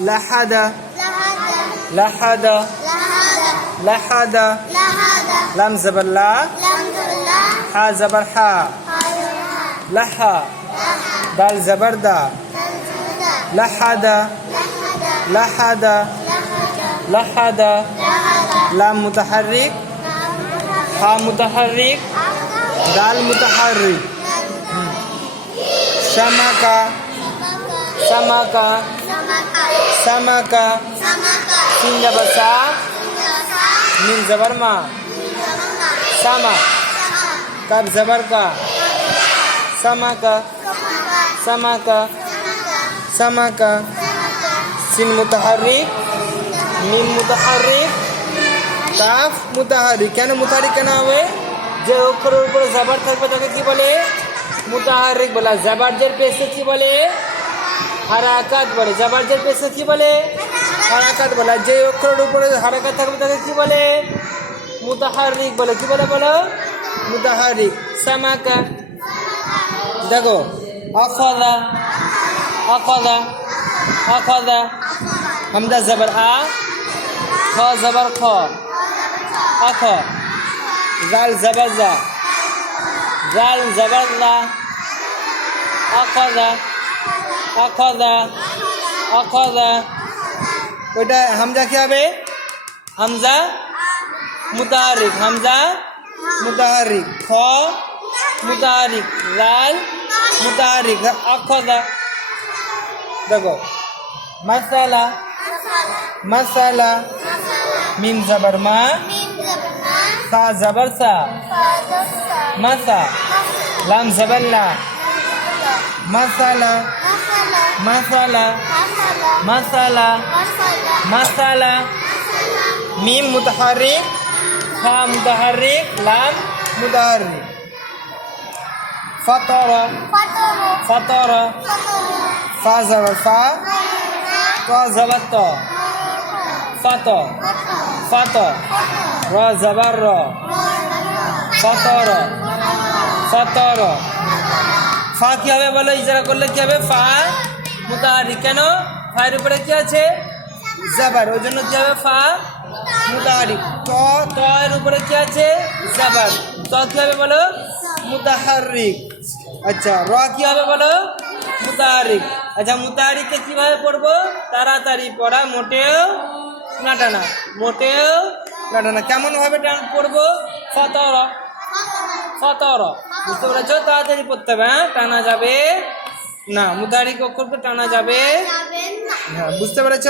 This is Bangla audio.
লাহাদা লাহাদা লাহাদা লাম জবর লা হা জবর হা লাহা দাল জবর দা লাহাদা লাহাদা লাহাদা লাম মুতাহাররিক হা মুতাহাররিক দাল মুতাহাররিক শামাকা শামাকা শামাকা সিন জবর সা মিম জবর মা শামা কাব জবর কা শামাকা শামাকা শামাকা সিন মুতাহাররিক মিম মুতাহাররিক কাফ মুতাহাররিক কেন মুতাহাররিক কেন হবে যে অক্ষরের উপরে জবর থাকবে তাকে কি বলে মুতাহাররিক বলা জবরজের পেশে কি বলে হারাকাত বলে জবরজের পেশে কি বলে হারাকাত বলা যে অক্ষরের উপরে হারাকাত থাকবে তাকে কি বলে মুতাহাররিক বলে কি বলে বলো মুতাহাররিক সামাকা দেখো আখাযা আখাযা আখাযা হামজা জবর আ খ জবর খ আখ জাল জবর জা জাল জবর লা আখাযা আখাযা আখাযা ওইটা হামজা কি হবে হামজা মুতাহাররিক হামজা মুতাহাররিক খ মুতাহাররিক লাল মুতাহাররিক আখাযা দেখো মাসালা মাসালা মিম জবর মা সা জবর সা মাসা লাম জবর লা মাসালা মাসালা মাসালা মাসালা মিম মুতাহাররিক সা মুতাহাররিক লাম মুতাহাররিক ফাতারা ফাতারা ফা জবর ফা ত জবর ত ফাত ফাত র জবর র ফাতার ফাতার ফা কি হবে বলো ইজারা করলে কি হবে ফা মুতাহাররিক কেন ফায়ের উপরে কি আছে জবর ওই জন্য কি হবে ফা মুতাহাররিক ত ত এর উপরে কি আছে জবর ত কি হবে বলো মুতাহাররিক আচ্ছা র কি হবে বলো মুতাহাররিক আচ্ছা মুতাহাররিককে কিভাবে পড়বো তাড়াতাড়ি পড়া মোটেও না টানা মোটেও না টানা কেমন ভাবে পড়বো ফতর ফতর বুঝতে পেরেছ তাড়াতাড়ি পড়তে হবে হ্যাঁ টানা যাবে না মুতাহাররিক অক্ষরকে টানা যাবে হ্যাঁ বুঝতে পেরেছ